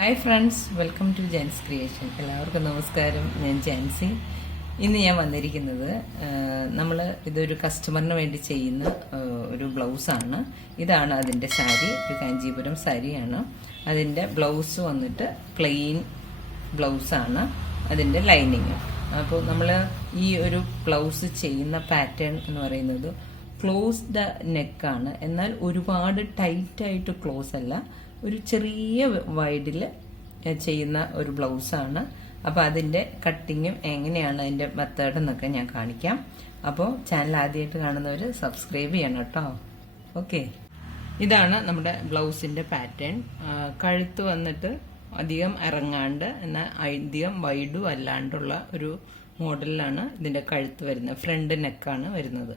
Hi friends, welcome to Jan's creation. എല്ലാവർക്കും നമസ്കാരം. ഞാൻ ജാൻസി. ഇന്ന് ഞാൻ വന്നിരിക്കുന്നത് ഇതൊരു കസ്റ്റമറിന് വേണ്ടി ചെയ്യുന്ന ഒരു ബ്ലൗസാണ്. ഇതാണ് അതിൻ്റെ സാരി. ഒരു കാഞ്ചീപുരം സാരിയാണ്. അതിൻ്റെ ബ്ലൗസ് വന്നിട്ട് പ്ലെയിൻ ബ്ലൗസാണ്. അതിൻ്റെ ലൈനിങ്. അപ്പോൾ നമ്മൾ ഈ ഒരു ബ്ലൗസ് ചെയ്യുന്ന പാറ്റേൺ എന്ന് പറയുന്നത് ക്ലോസ്ഡ് നെക്കാണ്. എന്നാൽ ഒരുപാട് ടൈറ്റായിട്ട് ക്ലോസ് അല്ല, ഒരു ചെറിയ വൈഡിൽ ചെയ്യുന്ന ഒരു ബ്ലൗസാണ്. അപ്പോൾ അതിൻ്റെ കട്ടിങ്ങും എങ്ങനെയാണ് അതിൻ്റെ മെത്തേഡ് എന്നൊക്കെ ഞാൻ കാണിക്കാം. അപ്പോൾ ചാനൽ ആദ്യമായിട്ട് കാണുന്നവർ സബ്സ്ക്രൈബ് ചെയ്യണം കേട്ടോ. ഓക്കെ, ഇതാണ് നമ്മുടെ ബ്ലൗസിൻ്റെ പാറ്റേൺ. കഴുത്ത് വന്നിട്ട് അധികം ഇറങ്ങാണ്ട് എന്നാൽ അധികം വൈഡും അല്ലാണ്ടുള്ള ഒരു മോഡലിലാണ് ഇതിൻ്റെ കഴുത്ത് വരുന്നത്. ഫ്രണ്ട് നെക്കാണ് വരുന്നത്.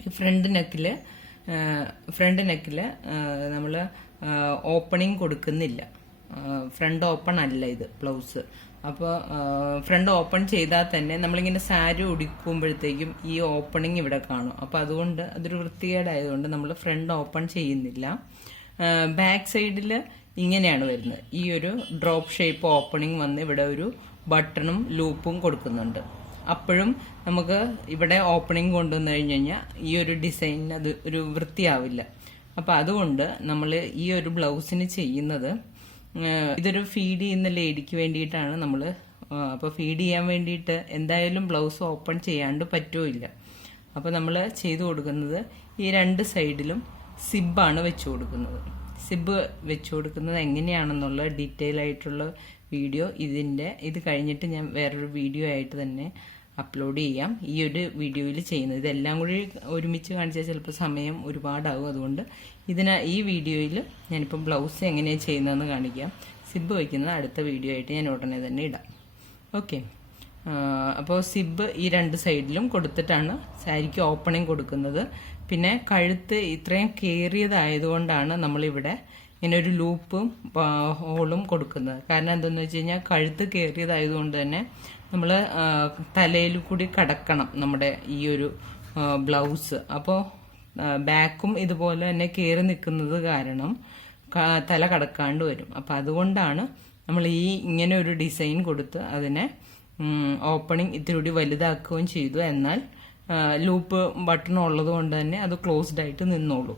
ഈ ഫ്രണ്ട് നെക്കിൽ നമ്മൾ ഓപ്പണിങ് കൊടുക്കുന്നില്ല. ഫ്രണ്ട് ഓപ്പൺ അല്ല ഇത് ബ്ലൗസ്. അപ്പോൾ ഫ്രണ്ട് ഓപ്പൺ ചെയ്താൽ തന്നെ നമ്മളിങ്ങനെ സാരി ഉടുക്കുമ്പോഴത്തേക്കും ഈ ഓപ്പണിങ് ഇവിടെ കാണും. അപ്പോൾ അതുകൊണ്ട് അതൊരു വൃത്തികേടായതുകൊണ്ട് നമ്മൾ ഫ്രണ്ട് ഓപ്പൺ ചെയ്യുന്നില്ല. ബാക്ക് സൈഡിൽ ഇങ്ങനെയാണ് വരുന്നത്. ഈ ഒരു ഡ്രോപ്പ് ഷേപ്പ് ഓപ്പണിങ് വന്ന് ഇവിടെ ഒരു ബട്ടണും ലൂപ്പും കൊടുക്കുന്നുണ്ട്. അപ്പോഴും നമുക്ക് ഇവിടെ ഓപ്പണിങ് കൊണ്ടുവന്നു കഴിഞ്ഞ് കഴിഞ്ഞാൽ ഈ ഒരു ഡിസൈനിന് അത് ഒരു വൃത്തിയാവില്ല. അപ്പോൾ അതുകൊണ്ട് നമ്മൾ ഈ ഒരു ബ്ലൗസിന് ചെയ്യുന്നത്, ഇതൊരു ഫീഡ് ചെയ്യുന്ന ലേഡിക്ക് വേണ്ടിയിട്ടാണ് നമ്മൾ. അപ്പോൾ ഫീഡ് ചെയ്യാൻ വേണ്ടിയിട്ട് എന്തായാലും ബ്ലൗസ് ഓപ്പൺ ചെയ്യാണ്ട് പറ്റുമില്ല. അപ്പോൾ നമ്മൾ ചെയ്തു കൊടുക്കുന്നത് ഈ രണ്ട് സൈഡിലും സിബാണ് വെച്ചു കൊടുക്കുന്നത്. സിബ് വെച്ചു കൊടുക്കുന്നത് എങ്ങനെയാണെന്നുള്ള ഡീറ്റെയിൽ ആയിട്ടുള്ള വീഡിയോ ഇത് കഴിഞ്ഞിട്ട് ഞാൻ വേറൊരു വീഡിയോ ആയിട്ട് തന്നെ അപ്ലോഡ് ചെയ്യാം. ഈ ഒരു വീഡിയോയിൽ ചെയ്യുന്നത് ഇതെല്ലാം കൂടി ഒരുമിച്ച് കാണിച്ചാൽ ചിലപ്പോൾ സമയം ഒരുപാടാകും. അതുകൊണ്ട് ഈ വീഡിയോയിൽ ഞാനിപ്പോൾ ബ്ലൗസ് എങ്ങനെയാണ് ചെയ്യുന്നതെന്ന് കാണിക്കാം. സിബ് വയ്ക്കുന്നത് അടുത്ത വീഡിയോ ആയിട്ട് ഞാൻ ഉടനെ തന്നെ ഇടാം. ഓക്കെ, അപ്പോൾ സിബ് ഈ രണ്ട് സൈഡിലും കൊടുത്തിട്ടാണ് സാരിക്ക് ഓപ്പണിങ് കൊടുക്കുന്നത്. പിന്നെ കഴുത്ത് ഇത്രയും കയറിയതായതുകൊണ്ടാണ് നമ്മളിവിടെ ഇങ്ങനെ ഒരു ലൂപ്പും ഹോളും കൊടുക്കുന്നത്. കാരണം എന്തെന്ന് വെച്ച് കഴിഞ്ഞാൽ കഴുത്ത് കയറിയതായതുകൊണ്ട് തന്നെ നമ്മൾ തലയിൽ കൂടി കടക്കണം നമ്മുടെ ഈ ഒരു ബ്ലൗസ്. അപ്പോൾ ബാക്കും ഇതുപോലെ തന്നെ കയറി നിൽക്കുന്നത് കാരണം തല കടക്കാണ്ട് വരും. അപ്പോൾ അതുകൊണ്ടാണ് നമ്മൾ ഇങ്ങനെ ഒരു ഡിസൈൻ കൊടുത്ത് അതിനെ ഓപ്പണിങ് ഇത്തിരി കൂടി വലുതാക്കുകയും ചെയ്തു. എന്നാൽ ലൂപ്പ് ബട്ടൺ ഉള്ളത് കൊണ്ട് തന്നെ അത് ക്ലോസ്ഡ് ആയിട്ട് നിന്നോളൂ.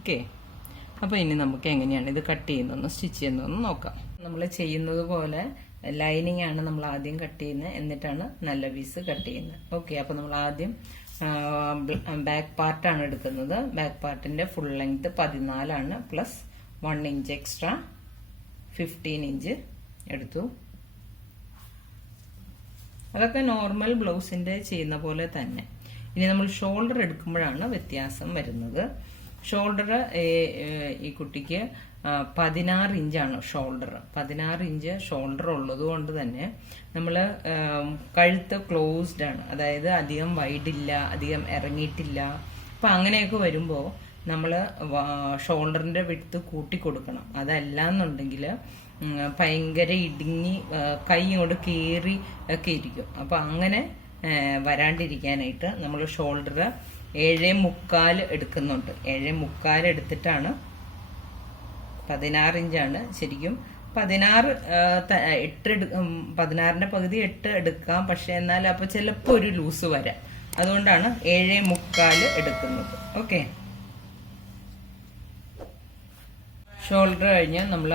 ഓക്കെ, അപ്പോൾ ഇനി നമുക്ക് എങ്ങനെയാണ് ഇത് കട്ട് ചെയ്യുന്നതെന്ന് സ്റ്റിച്ച് ചെയ്യുന്നതെന്ന് നോക്കാം. നമ്മൾ ചെയ്യുന്നത് പോലെ ലൈനിങ് ആണ് നമ്മൾ ആദ്യം കട്ട് ചെയ്യുന്നത്, എന്നിട്ടാണ് നല്ല പീസ് കട്ട് ചെയ്യുന്നത്. ഓക്കെ, അപ്പോൾ നമ്മൾ ആദ്യം ബാക്ക് പാർട്ടാണ് എടുക്കുന്നത്. ബാക്ക് പാർട്ടിന്റെ full length 14 plus 1 inch extra 15 inch എടുത്തു. അതൊക്കെ നോർമൽ ബ്ലൗസിന്റെ ചെയ്യുന്ന പോലെ തന്നെ. ഇനി നമ്മൾ ഷോൾഡർ എടുക്കുമ്പോഴാണ് വ്യത്യാസം വരുന്നത്. ഷോൾഡർ ഈ കുട്ടിക്ക് 16 ഇഞ്ചാണ് ഷോൾഡർ. 16 ഇഞ്ച് ഷോൾഡർ ഉള്ളത് കൊണ്ട് തന്നെ നമ്മൾ കഴുത്ത് ക്ലോസ്ഡ് ആണ്. അതായത് അധികം വൈഡില്ല, അധികം ഇറങ്ങിയിട്ടില്ല. അപ്പം അങ്ങനെയൊക്കെ വരുമ്പോൾ നമ്മൾ ഷോൾഡറിന്റെ വിഡ്ത്ത് കൂട്ടി കൊടുക്കണം. അതല്ല എന്നുണ്ടെങ്കിൽ ഭയങ്കര ഇടുങ്ങി കൈ കൊണ്ട് കയറി ഒക്കെ ഇരിക്കും. അപ്പം അങ്ങനെ വരാണ്ടിരിക്കാനായിട്ട് നമ്മൾ ഷോൾഡർ 7.25 എടുക്കുന്നുണ്ട്. 7.25 എടുത്തിട്ടാണ് 16 ഇഞ്ചാണ് ശരിക്കും. 16ന്റെ പകുതി 8 എടുക്കാം. പക്ഷെ എന്നാൽ അപ്പൊ ചിലപ്പോൾ ഒരു ലൂസ് വരാം. അതുകൊണ്ടാണ് 7.25 എടുക്കുന്നത്. ഓക്കെ, ഷോൾഡർ കഴിഞ്ഞ് നമ്മൾ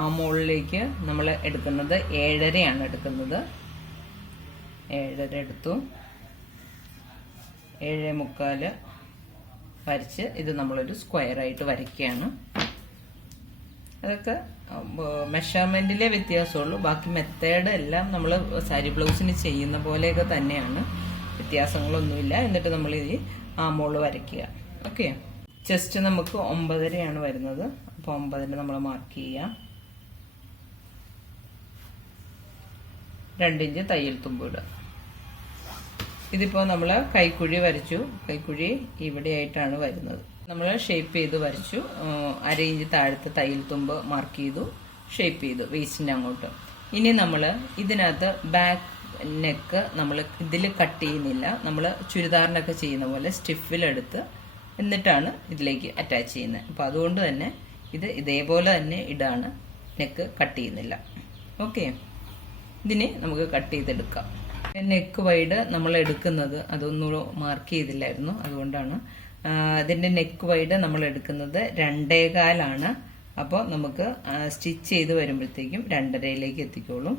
ആ മുകളിലേക്ക് നമ്മൾ എടുക്കുന്നത് 7.5 എടുക്കുന്നത്. 7.5 എടുത്തു. 7.25 വരച്ച് ഇത് നമ്മളൊരു സ്ക്വയർ ആയിട്ട് വരയ്ക്കുകയാണ്. അതൊക്കെ മെഷർമെന്റിലെ വ്യത്യാസമുള്ളൂ. ബാക്കി മെത്തേഡ് എല്ലാം നമ്മൾ സാരി ബ്ലൗസിന് ചെയ്യുന്ന പോലെയൊക്കെ തന്നെയാണ്, വ്യത്യാസങ്ങളൊന്നുമില്ല. എന്നിട്ട് നമ്മൾ ഈ ആമോള് വരയ്ക്കുക. ഓക്കെ, ചെസ്റ്റ് നമുക്ക് 9.5 വരുന്നത്. അപ്പോൾ 9 നമ്മൾ മാർക്ക് ചെയ്യാം. 2 ഇഞ്ച് തയ്യൽ തുമ്പ് ഇടുക. ഇതിപ്പോൾ നമ്മൾ കൈക്കുഴി വരച്ചു. കൈക്കുഴി ഇവിടെയായിട്ടാണ് വരുന്നത്. നമ്മൾ ഷേപ്പ് ചെയ്ത് വരച്ചു. 1/2 ഇഞ്ച് താഴത്തെ തയ്യൽ തുമ്പ് മാർക്ക് ചെയ്തു, ഷേപ്പ് ചെയ്തു വേസ്റ്റിൻ്റെ അങ്ങോട്ട്. ഇനി നമ്മൾ ഇതിനകത്ത് ബാക്ക് നെക്ക് നമ്മൾ ഇതിൽ കട്ട് ചെയ്യുന്നില്ല. നമ്മൾ ചുരിദാറിനൊക്കെ ചെയ്യുന്ന പോലെ സ്റ്റിഫിലെടുത്ത് എന്നിട്ടാണ് ഇതിലേക്ക് അറ്റാച്ച് ചെയ്യുന്നത്. അപ്പോൾ അതുകൊണ്ട് തന്നെ ഇത് ഇതേപോലെ തന്നെ ഇടാണ്. നെക്ക് കട്ട് ചെയ്യുന്നില്ല. ഓക്കെ, ഇതിനെ നമുക്ക് കട്ട് ചെയ്തെടുക്കാം. നെക്ക് വൈഡ് നമ്മൾ എടുക്കുന്നത് അതൊന്നും മാർക്ക് ചെയ്തില്ലായിരുന്നു, അതുകൊണ്ടാണ്. ഇതിന്റെ നെക്ക് വൈഡ് നമ്മൾ എടുക്കുന്നത് 2.25 അപ്പോൾ നമുക്ക് സ്റ്റിച്ച് ചെയ്ത് വരുമ്പോഴത്തേക്കും 2.5 എത്തിക്കോളും.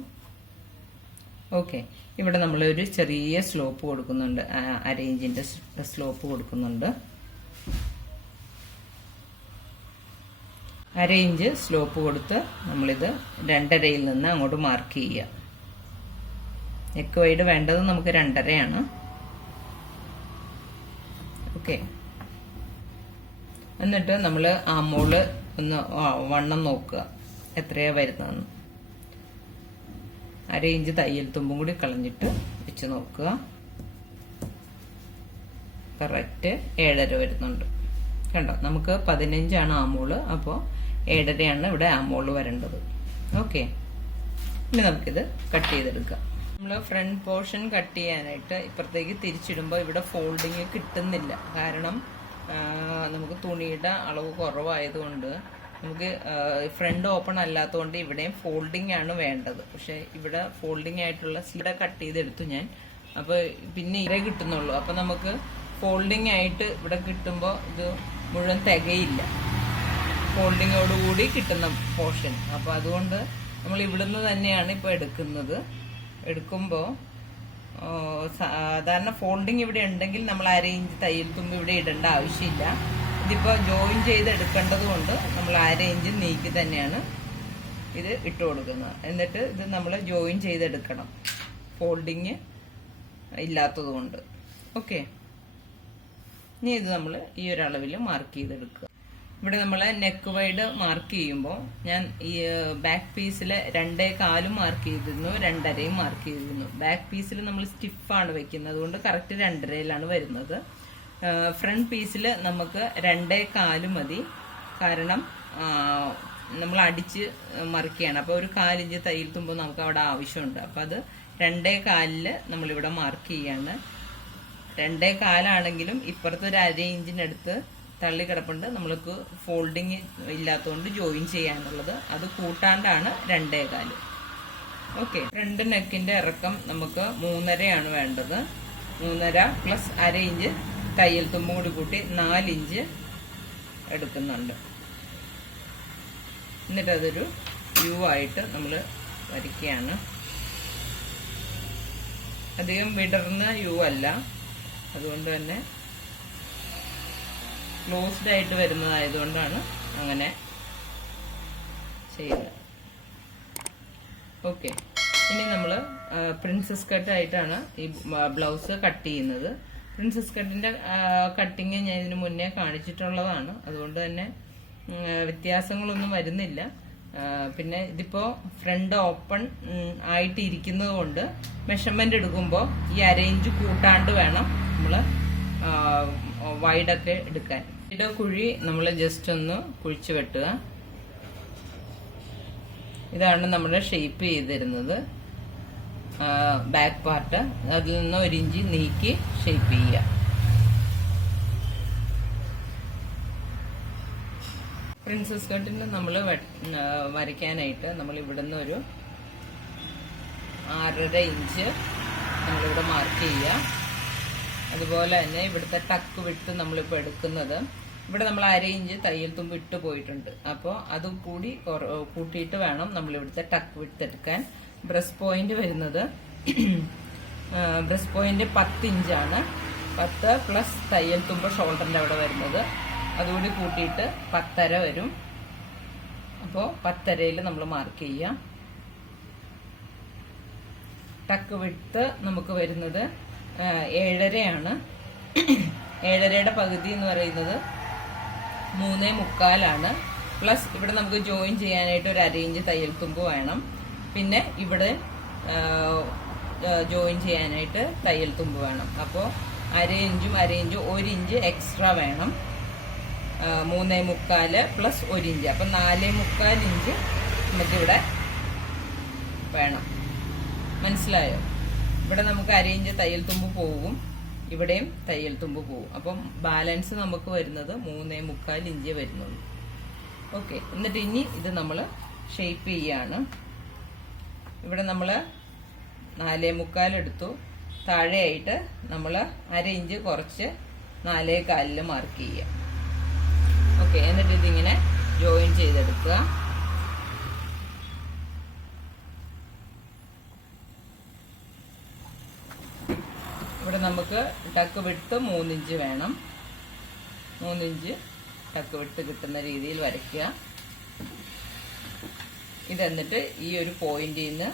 ഓക്കെ, ഇവിടെ നമ്മളൊരു ചെറിയ സ്ലോപ്പ് കൊടുക്കുന്നുണ്ട്, 1/2 ഇഞ്ചിന്റെ സ്ലോപ്പ് കൊടുക്കുന്നുണ്ട്. 1/2 ഇഞ്ച് സ്ലോപ്പ് കൊടുത്ത് നമ്മളിത് 2.5 നിന്ന് അങ്ങോട്ട് മാർക്ക് ചെയ്യുക. നെക്ക് വൈഡ് വേണ്ടത് നമുക്ക് 2.5. ഓക്കെ, എന്നിട്ട് നമ്മൾ ആ മോള് ഒന്ന് വണ്ണം നോക്കുക എത്രയാ വരുന്നതെന്ന്. 1/2 ഇഞ്ച് തയ്യൽ തുമ്പും കൂടി കളഞ്ഞിട്ട് വെച്ച് നോക്കുക. കറക്റ്റ് 7.5 വരുന്നുണ്ട്. കണ്ടോ, നമുക്ക് 15 ആമോള്, അപ്പോൾ 7.5 ഇവിടെ ആമോള് വരേണ്ടത്. ഓക്കെ, ഇനി നമുക്കിത് കട്ട് ചെയ്തെടുക്കാം. നമ്മൾ ഫ്രണ്ട് പോർഷൻ കട്ട് ചെയ്യാനായിട്ട് ഇപ്പുറത്തേക്ക് തിരിച്ചിടുമ്പോൾ ഇവിടെ ഫോൾഡിങ് കിട്ടുന്നില്ല. കാരണം നമുക്ക് തുണിയുടെ അളവ് കുറവായതുകൊണ്ട് നമുക്ക് ഫ്രണ്ട് ഓപ്പൺ അല്ലാത്തതുകൊണ്ട് ഇവിടെയും ഫോൾഡിങ് ആണ് വേണ്ടത്. പക്ഷെ ഇവിടെ ഫോൾഡിങ് ആയിട്ടുള്ള സ്ലീഡ് കട്ട് ചെയ്തെടുത്തു ഞാൻ. അപ്പോൾ പിന്നെ ഇര കിട്ടുന്നുള്ളൂ. അപ്പം നമുക്ക് ഫോൾഡിങ് ആയിട്ട് ഇവിടെ കിട്ടുമ്പോൾ ഇത് മുഴുവൻ തികയില്ല, ഫോൾഡിങ്ങോടുകൂടി കിട്ടുന്ന പോർഷൻ. അപ്പോൾ അതുകൊണ്ട് നമ്മൾ ഇവിടുന്ന് തന്നെയാണ് ഇപ്പോൾ എടുക്കുമ്പോൾ സാധാരണ ഫോൾഡിങ് ഇവിടെ ഉണ്ടെങ്കിൽ നമ്മൾ 1/2 ഇഞ്ച് തയ്യൽ തുമ്പ് ഇവിടെ ഇടേണ്ട ആവശ്യമില്ല. ഇതിപ്പോൾ ജോയിൻ ചെയ്ത് എടുക്കേണ്ടത് കൊണ്ട് നമ്മൾ 1/2 ഇഞ്ച് നീക്കി തന്നെയാണ് ഇത് ഇട്ട് കൊടുക്കുന്നത്. എന്നിട്ട് ഇത് നമ്മൾ ജോയിൻ ചെയ്തെടുക്കണം, ഫോൾഡിങ് ഇല്ലാത്തത് കൊണ്ട്. ഓക്കെ, ഇനി ഇത് നമ്മൾ ഈ ഒരു അളവിൽ മാർക്ക് ചെയ്തെടുക്കുക. ഇവിടെ നമ്മൾ നെക്ക് വൈഡ് മാർക്ക് ചെയ്യുമ്പോൾ ഞാൻ ഈ ബാക്ക് പീസിൽ 2.25 മാർക്ക് ചെയ്തിരുന്നു, 2.5 മാർക്ക് ചെയ്തിരുന്നു. ബാക്ക് പീസിൽ നമ്മൾ സ്റ്റിഫാണ് വെക്കുന്നത്, അതുകൊണ്ട് കറക്റ്റ് 2.5 വരുന്നത്. ഫ്രണ്ട് പീസിൽ നമുക്ക് 2.25 മതി, കാരണം നമ്മൾ അടിച്ച് മറിക്കുകയാണ്. അപ്പോൾ ഒരു 1/4 ഇഞ്ച് തയ്യൽ തുമ്പ് നമുക്ക് അവിടെ ആവശ്യമുണ്ട്. അപ്പോൾ അത് 2.25 നമ്മളിവിടെ മാർക്ക് ചെയ്യാണ്. 2.25 ആണെങ്കിലും ഇപ്പുറത്ത് ഒരു 1/2 ഇഞ്ചിനടുത്ത് തള്ളി കിടപ്പുണ്ട്, നമ്മൾക്ക് ഫോൾഡിങ് ഇല്ലാത്തതുകൊണ്ട് ജോയിൻ ചെയ്യാനുള്ളത്. അത് കൂട്ടാണ്ടാണ് 2.25. ഓക്കെ, ഫ്രണ്ട് നെക്കിന്റെ ഇറക്കം നമുക്ക് 3.5 വേണ്ടത്. 3.5 പ്ലസ് 1/2 ഇഞ്ച് തയ്യൽ തുമ്പും കൂടി കൂട്ടി 4 ഇഞ്ച് എടുക്കുന്നുണ്ട്. എന്നിട്ട് അതൊരു യു ആയിട്ട് നമ്മൾ വരയ്ക്കുകയാണ്. അധികം വിടർന്ന യു അല്ല, അതുകൊണ്ട് തന്നെ ക്ലോസ്ഡ് ആയിട്ട് വരുന്നതായതുകൊണ്ടാണ് അങ്ങനെ ചെയ്യുന്നത്. ഓക്കെ, ഇനി നമ്മൾ പ്രിൻസസ് കട്ടായിട്ടാണ് ഈ ബ്ലൗസ് കട്ട് ചെയ്യുന്നത്. പ്രിൻസസ് കട്ടിന്റെ കട്ടിങ് ഞാൻ ഇതിന് മുന്നേ കാണിച്ചിട്ടുള്ളതാണ്, അതുകൊണ്ട് തന്നെ വ്യത്യാസങ്ങളൊന്നും വരുന്നില്ല. പിന്നെ ഇതിപ്പോ ഫ്രണ്ട് ഓപ്പൺ ആയിട്ട് ഇരിക്കുന്നത് കൊണ്ട് മെഷർമെന്റ് എടുക്കുമ്പോൾ ഈ 1/2 ഇഞ്ച് കൂട്ടാണ്ട് വേണം നമ്മൾ വൈഡൊക്കെ എടുക്കാൻ. ഇതിന്റെ കുഴി നമ്മൾ ജസ്റ്റ് ഒന്ന് കുഴിച്ചു വെട്ടുക. ഇതാണ് നമ്മൾ ഷേപ്പ് ചെയ്തിരുന്നത് ബാക്ക് പാർട്ട്. അതിൽ നിന്ന് 1 ഇഞ്ച് നീക്കി ഷേപ്പ് ചെയ്യുക. പ്രിൻസസ് കട്ടിന് നമ്മൾ വരയ്ക്കാനായിട്ട് നമ്മൾ ഇവിടുന്ന് ഒരു 6.5 ഇഞ്ച് നമ്മളിവിടെ മാർക്ക് ചെയ്യുക. അതുപോലെ തന്നെ ഇവിടുത്തെ ടക്ക് വിട്ട് നമ്മളിപ്പോൾ എടുക്കുന്നത്, ഇവിടെ നമ്മൾ 1/2 ഇഞ്ച് തയ്യൽ തുമ്പ് ഇട്ട് പോയിട്ടുണ്ട്. അപ്പോൾ അത് കൂടി കൂട്ടിയിട്ട് വേണം നമ്മൾ ഇവിടുത്തെ ടക്ക് വിട്ട് എടുക്കാൻ. ബ്രസ്റ്റ് പോയിന്റ് വരുന്നത് ബ്രസ്റ്റ് പോയിന്റ് 10 ഇഞ്ചാണ്. 10 പ്ലസ് തയ്യൽ തുമ്പ് ഷോൾഡറിന്റെ അവിടെ വരുന്നത്, അതുകൂടി കൂട്ടിയിട്ട് 10.5 വരും. അപ്പോൾ 10.5 നമ്മൾ മാർക്ക് ചെയ്യാം. ടക്ക് വിട്ട് നമുക്ക് വരുന്നത് 7.5 7.5യുടെ പകുതി എന്ന് പറയുന്നത് 3.25. പ്ലസ് ഇവിടെ നമുക്ക് ജോയിൻ ചെയ്യാനായിട്ട് ഒരു 1/2 ഇഞ്ച് തയ്യൽ തുമ്പ് വേണം. പിന്നെ ഇവിടെ ജോയിൻ ചെയ്യാനായിട്ട് തയ്യൽ തുമ്പ് വേണം. അപ്പോൾ 1/2 ഇഞ്ചും 1/2 ഇഞ്ചും 1 ഇഞ്ച് എക്സ്ട്രാ വേണം. 3.25 പ്ലസ് 1 ഇഞ്ച്, അപ്പം 4.25 ഇഞ്ച് നമുക്കിവിടെ വേണം. മനസ്സിലായോ? ഇവിടെ നമുക്ക് 1/2 ഇഞ്ച് തയ്യൽ തുമ്പ് പോകും, ഇവിടെയും തയ്യൽ തുമ്പ് പോകും. അപ്പം ബാലൻസ് നമുക്ക് വരുന്നത് 3.25 ഇഞ്ച് വരുന്നുള്ളൂ. ഓക്കെ, എന്നിട്ട് ഇനി ഇത് നമ്മൾ ഷേപ്പ് ചെയ്യാണ്. ഇവിടെ നമ്മൾ 4.25 എടുത്തു. താഴെയായിട്ട് നമ്മൾ 1/2 ഇഞ്ച് കുറച്ച് 4.25 മാർക്ക് ചെയ്യുക. ഓക്കെ, എന്നിട്ട് ഇതിങ്ങനെ ജോയിൻ ചെയ്തെടുക്കുക. ഇവിടെ നമുക്ക് ടക്ക് വിട്ട് 3 ഇഞ്ച് വേണം. 3 ഇഞ്ച് ടക്ക് വിട്ട് കിട്ടുന്ന രീതിയിൽ വരയ്ക്കുക. ഇതെന്നിട്ട് ഈ ഒരു പോയിന്റിൽ നിന്ന്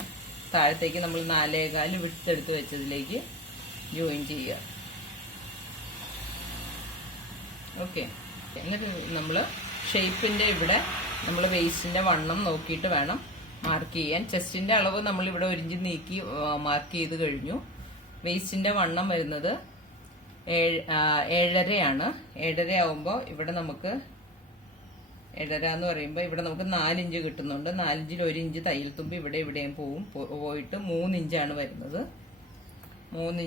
താഴത്തേക്ക് നമ്മൾ 4.25 വിട്ടെടുത്ത് വെച്ചതിലേക്ക് ജോയിൻ ചെയ്യുക. ഓക്കെ, എന്നിട്ട് നമ്മൾ ഷേപ്പിന്റെ ഇവിടെ നമ്മൾ വേസ്റ്റിന്റെ വണ്ണം നോക്കിയിട്ട് വേണം മാർക്ക് ചെയ്യാൻ. ചെസ്റ്റിന്റെ അളവ് നമ്മൾ ഇവിടെ 1 ഇഞ്ച് നീക്കി മാർക്ക് ചെയ്ത് കഴിഞ്ഞു. വേസ്റ്റിന്റെ വണ്ണം വരുന്നത് 7.5 ആണ്. 7.5 ആവുമ്പോൾ ഇവിടെ നമുക്ക് 7.5 എന്ന് പറയുമ്പോൾ ഇവിടെ നമുക്ക് 4 ഇഞ്ച് കിട്ടുന്നുണ്ട്. 4 ഇഞ്ചിൽ 1 ഇഞ്ച് തയ്യൽ തുമ്പ് ഇവിടെയും പോയിട്ട് 3 ഇഞ്ചാണ് വരുന്നത്. 3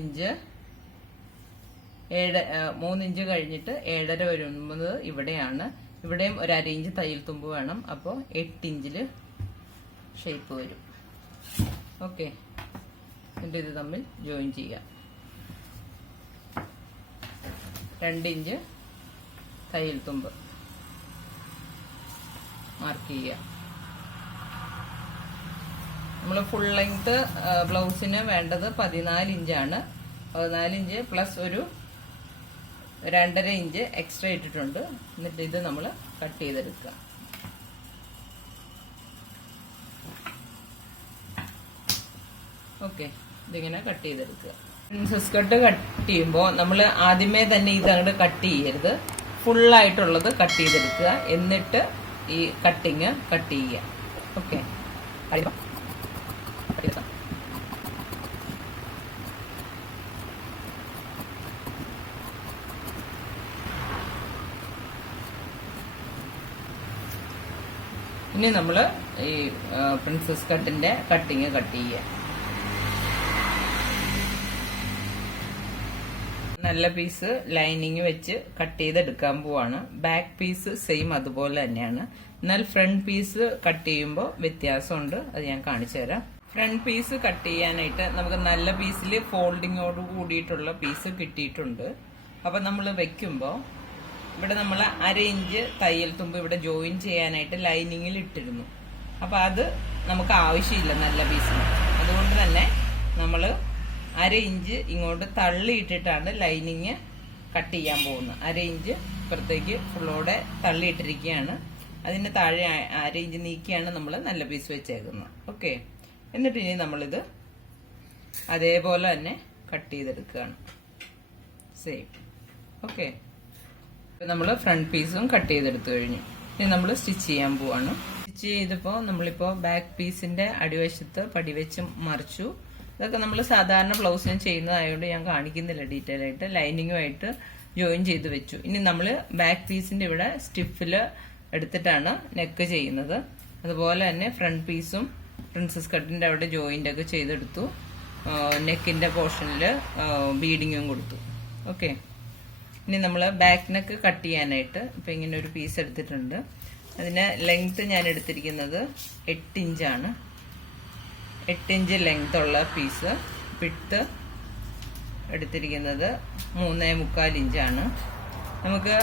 ഇഞ്ച് കഴിഞ്ഞിട്ട് 7.5 വരുന്നത് ഇവിടെയാണ്. ഇവിടെയും 1/2 ഇഞ്ച് തയ്യൽ തുമ്പ് വേണം. അപ്പോൾ 8 ഇഞ്ചില് ഷേപ്പ് വരും. ഓക്കെ, എന്നിട്ട് ഇത് തമ്മിൽ ജോയിൻ ചെയ്യാം. 2 ഇഞ്ച് തയ്യൽ തുമ്പ് മാർക്ക് ചെയ്യുക. നമ്മൾ ഫുൾ ലെങ്ത് ബ്ലൗസിന് വേണ്ടത് 14 ഇഞ്ചാണ്. 14 ഇഞ്ച് പ്ലസ് ഒരു 2.5 ഇഞ്ച് എക്സ്ട്രാ ഇട്ടിട്ടുണ്ട്. എന്നിട്ട് ഇത് നമ്മൾ കട്ട് ചെയ്തെടുക്കുക. ഓക്കെ, ഇതിങ്ങനെ കട്ട് ചെയ്തെടുക്കുക. പ്രിൻസസ് കട്ട് കട്ട് ചെയ്യുമ്പോൾ നമ്മൾ ആദ്യമേ തന്നെ ഇത് അങ്ങോട്ട് കട്ട് ചെയ്യരുത്. ഫുള്ളായിട്ടുള്ളത് കട്ട് ചെയ്തെടുക്കുക. എന്നിട്ട് ഈ കട്ടിങ് കട്ട് ചെയ്യുക. ഓക്കെ, ഇനി നമ്മൾ ഈ പ്രിൻസസ് കട്ടിന്റെ കട്ടിങ് കട്ട് ചെയ്യുക. നല്ല പീസ് ലൈനിങ് വെച്ച് കട്ട് ചെയ്തെടുക്കാൻ പോവാണ്. ബാക്ക് പീസ് സെയിം അതുപോലെ തന്നെയാണ്. എന്നാൽ ഫ്രണ്ട് പീസ് കട്ട് ചെയ്യുമ്പോൾ വ്യത്യാസമുണ്ട്. അത് ഞാൻ കാണിച്ചു തരാം. ഫ്രണ്ട് പീസ് കട്ട് ചെയ്യാനായിട്ട് നമുക്ക് നല്ല പീസിൽ ഫോൾഡിങ്ങോട് കൂടിയിട്ടുള്ള പീസ് കിട്ടിയിട്ടുണ്ട്. അപ്പൊ നമ്മൾ വെക്കുമ്പോൾ ഇവിടെ നമ്മൾ 1/2 ഇഞ്ച് തയ്യൽ തുമ്പ് ഇവിടെ ജോയിൻ ചെയ്യാനായിട്ട് ലൈനിങ്ങിൽ ഇട്ടിരുന്നു. അപ്പൊ അത് നമുക്ക് ആവശ്യമില്ല നല്ല പീസിന്. അതുകൊണ്ട് തന്നെ നമ്മൾ 1/2 ഇഞ്ച് ഇങ്ങോട്ട് തള്ളിയിട്ടിട്ടാണ് ലൈനിങ് കട്ട് ചെയ്യാൻ പോകുന്നത്. 1/2 ഇഞ്ച് ഇപ്പുറത്തേക്ക് ഫുള്ളോടെ തള്ളിയിട്ടിരിക്കുകയാണ്. അതിന് താഴെ 1/2 ഇഞ്ച് നീക്കിയാണ് നമ്മൾ നല്ല പീസ് വെച്ചേക്കുന്നത്. ഓക്കെ, എന്നിട്ട് ഇനി നമ്മളിത് അതേപോലെ തന്നെ കട്ട് ചെയ്തെടുക്കുകയാണ്. സെയിം. ഓക്കെ, നമ്മൾ ഫ്രണ്ട് പീസും കട്ട് ചെയ്തെടുത്തു കഴിഞ്ഞു. ഇനി നമ്മൾ സ്റ്റിച്ച് ചെയ്യാൻ പോവാണ്. സ്റ്റിച്ച് ചെയ്തപ്പോൾ നമ്മളിപ്പോൾ ബാക്ക് പീസിന്റെ അടിവശത്ത് പടിവെച്ച് മറിച്ചു. ഇതൊക്കെ നമ്മൾ സാധാരണ ബ്ലൗസിന് ചെയ്യുന്നതായതുകൊണ്ട് ഞാൻ കാണിക്കുന്നില്ല ഡീറ്റെയിൽ ആയിട്ട്. ലൈനിങ്ങുമായിട്ട് ജോയിൻ ചെയ്ത് വെച്ചു. ഇനി നമ്മൾ ബാക്ക് പീസിന്റെ ഇവിടെ സ്റ്റിഫില് എടുത്തിട്ടാണ് നെക്ക് ചെയ്യുന്നത്. അതുപോലെ തന്നെ ഫ്രണ്ട് പീസും പ്രിൻസസ് കട്ടിന്റെ അവിടെ ജോയിന്റ് ഒക്കെ ചെയ്തെടുത്തു. നെക്കിന്റെ പോർഷനിൽ ബീഡിങ്ങും കൊടുത്തു. ഓക്കെ, ഇനി നമ്മൾ ബാക്ക് നെക്ക് കട്ട് ചെയ്യാനായിട്ട് ഇപ്പൊ ഇങ്ങനെ ഒരു പീസ് എടുത്തിട്ടുണ്ട്. അതിന് ലെങ്ത് ഞാൻ എടുത്തിരിക്കുന്നത് 8 ഇഞ്ചാണ്. 8 ഇഞ്ച് ലെങ്ത് ഉള്ള പീസ്. വിഡ്ത്ത് എടുത്തിരിക്കുന്നത് 3.25 ഇഞ്ചാണ്. നമുക്ക്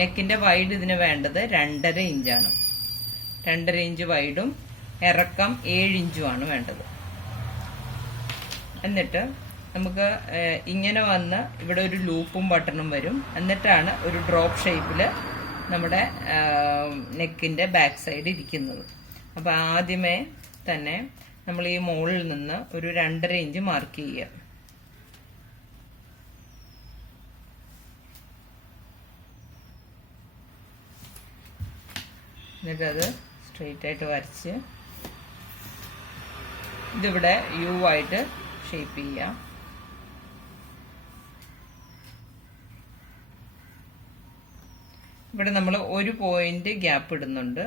നെക്കിന്റെ വൈഡ് ഇതിന് വേണ്ടത് 2.5 ഇഞ്ചാണ്. 2.5 ഇഞ്ച് വൈഡും ഇറക്കം 7 ഇഞ്ചുമാണ് വേണ്ടത്. എന്നിട്ട് നമുക്ക് ഇങ്ങനെ വന്ന് ഇവിടെ ഒരു ലൂപ്പും ബട്ടണും വരും. എന്നിട്ടാണ് ഒരു ഡ്രോപ്പ് ഷേപ്പില് നമ്മുടെ നെക്കിന്റെ ബാക്ക് സൈഡ് ഇരിക്കുന്നത്. അപ്പൊ ആദ്യമേ തന്നെ നമ്മൾ ഈ മുകളിൽ നിന്ന് ഒരു 2.5 ഇഞ്ച് മാർക്ക് ചെയ്യുക. എന്നിട്ടത് സ്ട്രെയിറ്റ് ആയിട്ട് വരച്ച് ഇതിവിടെ യു ആയിട്ട് ഷേപ്പ് ചെയ്യാം. ഇവിടെ നമ്മൾ ഒരു പോയിന്റ് ഗ്യാപ്പ് ഇടുന്നുണ്ട്.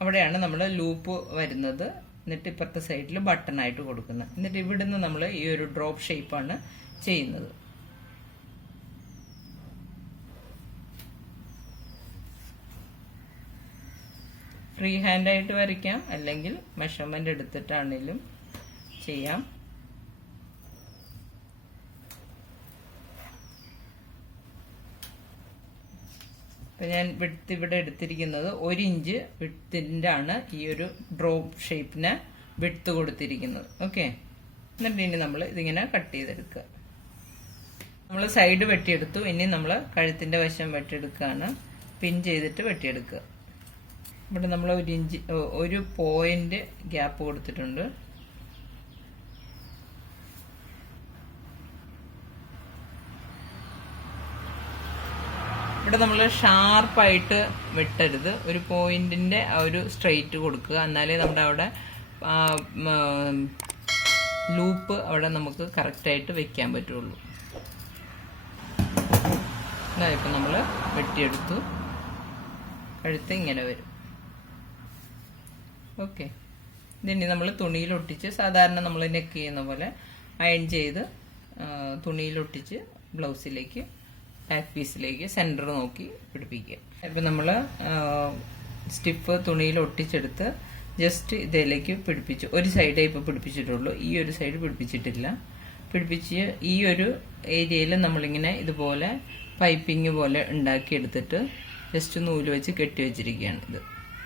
അവിടെയാണ് നമ്മൾ ലൂപ്പ് വരുന്നത്. എന്നിട്ട് ഇപ്പുറത്തെ സൈഡിൽ ബട്ടൺ ആയിട്ട് കൊടുക്കുന്നത്. എന്നിട്ട് ഇവിടുന്ന് നമ്മൾ ഈ ഒരു ഡ്രോപ്പ് ഷേപ്പാണ് ചെയ്യുന്നത്. ഫ്രീ ഹാൻഡായിട്ട് വരയ്ക്കാം, അല്ലെങ്കിൽ മെഷർമെന്റ് എടുത്തിട്ടാണെങ്കിലും ചെയ്യാം. ഇപ്പം ഞാൻ വിഡ്ത്ത് ഇവിടെ എടുത്തിരിക്കുന്നത് 1 ഇഞ്ച് വിഡ്ത്തിൻ്റെ ആണ് ഈ ഒരു ഡ്രോപ്പ് ഷേപ്പിന് വിഡ്ത്ത് കൊടുത്തിരിക്കുന്നത്. ഓക്കെ, എന്നിട്ട് ഇനി നമ്മൾ ഇതിങ്ങനെ കട്ട് ചെയ്തെടുക്കുക. നമ്മൾ സൈഡ് വെട്ടിയെടുത്തു. ഇനി നമ്മൾ കഴുത്തിൻ്റെ വശം വെട്ടിയെടുക്കുകയാണ്. പിൻ ചെയ്തിട്ട് വെട്ടിയെടുക്കുക. ഇവിടെ നമ്മൾ 1 ഇഞ്ച് 1 പോയിന്റ് ഗ്യാപ്പ് കൊടുത്തിട്ടുണ്ട്. ഇവിടെ നമ്മൾ ഷാർപ്പായിട്ട് വെട്ടരുത്. ഒരു പോയിന്റിന്റെ ഒരു സ്ട്രെയിറ്റ് കൊടുക്കുക, എന്നാലേ നമ്മുടെ അവിടെ ലൂപ്പ് അവിടെ നമുക്ക് കറക്റ്റായിട്ട് വെക്കാൻ പറ്റുള്ളൂ. ഇപ്പം നമ്മൾ വെട്ടിയെടുത്തു. കഴുത്ത് ഇങ്ങനെ വരും. ഓക്കെ, ഇതിനി നമ്മൾ തുണിയിലൊട്ടിച്ച് സാധാരണ നമ്മൾ നെക്ക് ചെയ്യുന്ന പോലെ അയൺ ചെയ്ത് തുണിയിലൊട്ടിച്ച് ബ്ലൗസിലേക്ക് ബാക്ക് പീസിലേക്ക് സെൻറ്റർ നോക്കി പിടിപ്പിക്കുക. ഇപ്പം നമ്മൾ സ്റ്റിഫ് തുണിയിൽ ഒട്ടിച്ചെടുത്ത് ജസ്റ്റ് ഇതിലേക്ക് പിടിപ്പിച്ചു. ഒരു സൈഡേ ഇപ്പോൾ പിടിപ്പിച്ചിട്ടുള്ളൂ, ഈ ഒരു സൈഡ് പിടിപ്പിച്ചിട്ടില്ല. പിടിപ്പിച്ച് ഈ ഒരു ഏരിയയിൽ നമ്മളിങ്ങനെ ഇതുപോലെ പൈപ്പിങ് പോലെ ഉണ്ടാക്കിയെടുത്തിട്ട് ജസ്റ്റ് നൂല് വെച്ച് കെട്ടി വെച്ചിരിക്കുകയാണ്. ഇത്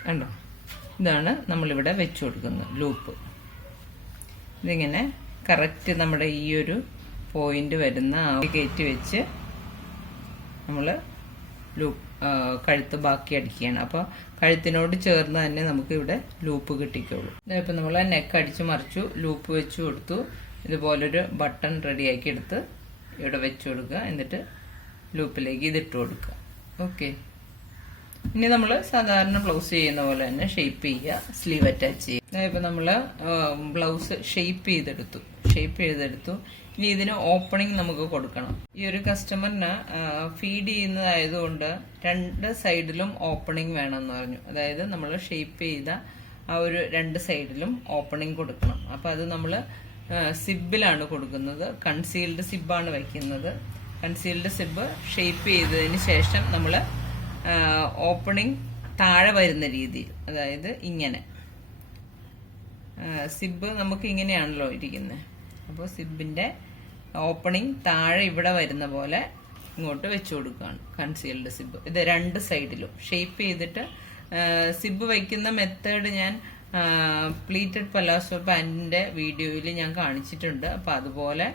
കണ്ടോ, ഇതാണ് നമ്മളിവിടെ വെച്ചു കൊടുക്കുന്നത് ലൂപ്പ്. ഇതിങ്ങനെ കറക്റ്റ് നമ്മുടെ ഈ ഒരു പോയിന്റ് വരുന്ന കയറ്റി വെച്ച് നമ്മൾ ലൂപ്പ് കഴുത്ത് ബാക്കി അടിക്കുകയാണ്. അപ്പോൾ കഴുത്തിനോട് ചേർന്ന് തന്നെ നമുക്ക് ഇവിടെ ലൂപ്പ് കിട്ടിക്കോളൂ. ഇപ്പം നമ്മൾ നെക്ക് അടിച്ച് മറിച്ചു, ലൂപ്പ് വെച്ച് കൊടുത്തു. ഇതുപോലൊരു ബട്ടൺ റെഡിയാക്കി എടുത്ത് ഇവിടെ വെച്ച് കൊടുക്കുക. എന്നിട്ട് ലൂപ്പിലേക്ക് ഇതിട്ട് കൊടുക്കുക. ഓക്കെ, ഇനി നമ്മൾ സാധാരണ ബ്ലൗസ് ചെയ്യുന്ന പോലെ തന്നെ ഷേപ്പ് ചെയ്യുക, സ്ലീവ് അറ്റാച്ച് ചെയ്യുക. ഇപ്പം നമ്മൾ ബ്ലൗസ് ഷേപ്പ് ചെയ്തെടുത്തു. ഇനി ഇതിന് ഓപ്പണിംഗ് നമുക്ക് കൊടുക്കണം. ഈ ഒരു കസ്റ്റമറിന് ഫീഡ് ചെയ്യുന്നതായതുകൊണ്ട് 2 സൈഡിലും ഓപ്പണിംഗ് വേണമെന്ന് പറഞ്ഞു. അതായത് നമ്മൾ ഷേപ്പ് ചെയ്ത ആ ഒരു 2 സൈഡിലും ഓപ്പണിംഗ് കൊടുക്കണം. അപ്പം അത് നമ്മൾ സിബിലാണ് കൊടുക്കുന്നത്. കൺസീൽഡ് സിബാണ് വയ്ക്കുന്നത്. കൺസീൽഡ് സിബ് ഷേപ്പ് ചെയ്തതിന് ശേഷം നമ്മൾ ഓപ്പണിംഗ് താഴെ വരുന്ന രീതിയിൽ, അതായത് ഇങ്ങനെ സിബ് നമുക്ക് ഇങ്ങനെയാണല്ലോ ഇരിക്കുന്നത്. അപ്പോൾ സിബിന്റെ ഓപ്പണിംഗ് താഴെ ഇവിടെ വരുന്ന പോലെ ഇങ്ങോട്ട് വെച്ചു കൊടുക്കുകയാണ് കൺസീൽഡ് സിബ്. ഇത് 2 സൈഡിലും ഷേപ്പ് ചെയ്തിട്ട് സിബ് വയ്ക്കുന്ന മെത്തേഡ് ഞാൻ പ്ലീറ്റഡ് പലാസോ പാൻറ്റിന്റെ വീഡിയോയിൽ ഞാൻ കാണിച്ചിട്ടുണ്ട്. അപ്പോൾ അതുപോലെ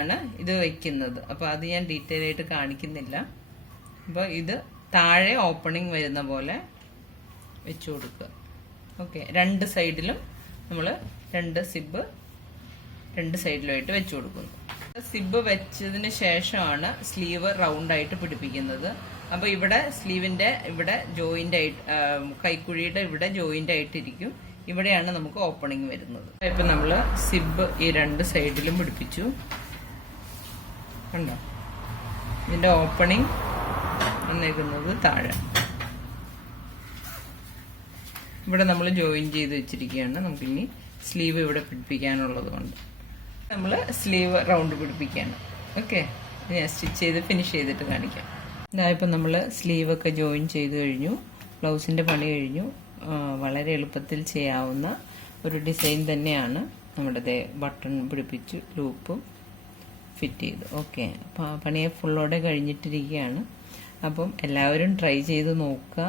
ആണ് ഇത് വയ്ക്കുന്നത്. അപ്പോൾ അത് ഞാൻ ഡീറ്റെയിൽ ആയിട്ട് കാണിക്കുന്നില്ല. അപ്പോൾ ഇത് താഴെ ഓപ്പണിംഗ് വരുന്ന പോലെ വെച്ചു കൊടുക്കുക. ഓക്കെ, 2 സൈഡിലും നമ്മൾ 2 സിബ് 2 സൈഡിലുമായിട്ട് വെച്ചു കൊടുക്കുന്നു. സിബ് വെച്ചതിന് ശേഷമാണ് സ്ലീവ് റൗണ്ട് ആയിട്ട് പിടിപ്പിക്കുന്നത്. അപ്പൊ ഇവിടെ സ്ലീവിന്റെ ഇവിടെ ജോയിന്റ് ആയിട്ട് കൈക്കുഴിയുടെ ഇവിടെ ജോയിന്റ് ആയിട്ടിരിക്കും. ഇവിടെയാണ് നമുക്ക് ഓപ്പണിംഗ് വരുന്നത്. ഇപ്പൊ നമ്മള് സിബ് ഈ 2 സൈഡിലും പിടിപ്പിച്ചു. കണ്ടോ, ഇതിന്റെ ഓപ്പണിംഗ് വന്നേക്കുന്നത് താഴെ. ഇവിടെ നമ്മൾ ജോയിൻ ചെയ്ത് വെച്ചിരിക്കുകയാണ്. നമുക്കിനി സ്ലീവ് ഇവിടെ പിടിപ്പിക്കാനുള്ളത് കൊണ്ട് നമ്മൾ സ്ലീവ് റൗണ്ട് പിടിപ്പിക്കുകയാണ്. ഓക്കെ, ഞാൻ സ്റ്റിച്ച് ചെയ്ത് ഫിനിഷ് ചെയ്തിട്ട് കാണിക്കാം. ഇതായപ്പോൾ നമ്മൾ സ്ലീവൊക്കെ ജോയിൻ ചെയ്ത് കഴിഞ്ഞു. ബ്ലൗസിൻ്റെ പണി കഴിഞ്ഞു. വളരെ എളുപ്പത്തിൽ ചെയ്യാവുന്ന ഒരു ഡിസൈൻ തന്നെയാണ്. നമ്മുടെ ബട്ടൺ പിടിപ്പിച്ചു, ലൂപ്പും ഫിറ്റ് ചെയ്തു. ഓക്കെ, അപ്പോൾ പണിയെ ഫുള്ളോടെ കഴിഞ്ഞിട്ടിരിക്കുകയാണ്. അപ്പം എല്ലാവരും ട്രൈ ചെയ്ത് നോക്കുക.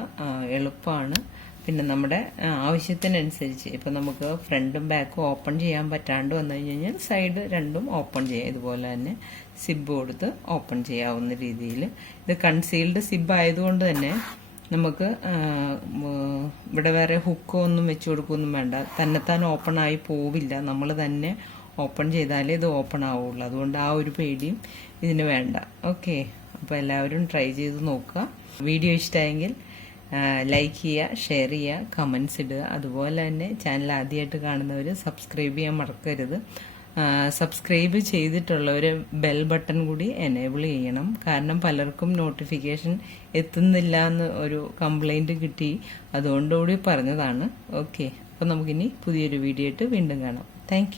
എളുപ്പമാണ്. പിന്നെ നമ്മുടെ ആവശ്യത്തിനനുസരിച്ച് ഇപ്പം നമുക്ക് ഫ്രണ്ടും ബാക്കും ഓപ്പൺ ചെയ്യാൻ പറ്റാണ്ട് വന്നു കഴിഞ്ഞാൽ സൈഡ് 2ഉം ഓപ്പൺ ചെയ്യാം. ഇതുപോലെ തന്നെ സിബ് കൊടുത്ത് ഓപ്പൺ ചെയ്യാവുന്ന രീതിയിൽ. ഇത് കൺസീൽഡ് സിബ് ആയതുകൊണ്ട് തന്നെ നമുക്ക് ഇവിടെ വേറെ ഹുക്കോ ഒന്നും വെച്ച് കൊടുക്കുകയൊന്നും വേണ്ട. തന്നെത്താൻ ഓപ്പൺ ആയി പോവില്ല. നമ്മൾ തന്നെ ഓപ്പൺ ചെയ്താലേ ഇത് ഓപ്പൺ ആവുള്ളൂ. അതുകൊണ്ട് ആ ഒരു പേടിയും ഇതിന് വേണ്ട. ഓക്കെ, അപ്പോൾ എല്ലാവരും ട്രൈ ചെയ്ത് നോക്കുക. വീഡിയോ ഇഷ്ടമായെങ്കിൽ ലൈക്ക് ചെയ്യുക, ഷെയർ ചെയ്യുക, കമൻസ് ഇടുക. അതുപോലെ തന്നെ ചാനൽ ആദ്യമായിട്ട് കാണുന്നവർ സബ്സ്ക്രൈബ് ചെയ്യാൻ മറക്കരുത്. സബ്സ്ക്രൈബ് ചെയ്തിട്ടുള്ളവർ ബെൽ ബട്ടൺ കൂടി എനേബിൾ ചെയ്യണം. കാരണം പലർക്കും നോട്ടിഫിക്കേഷൻ എത്തുന്നില്ല എന്ന് ഒരു കംപ്ലൈൻറ്റ് കിട്ടി. അതുകൊണ്ടുകൂടി പറഞ്ഞതാണ്. ഓക്കെ, അപ്പോൾ നമുക്കിനി പുതിയൊരു വീഡിയോ ആയിട്ട് വീണ്ടും കാണാം. താങ്ക്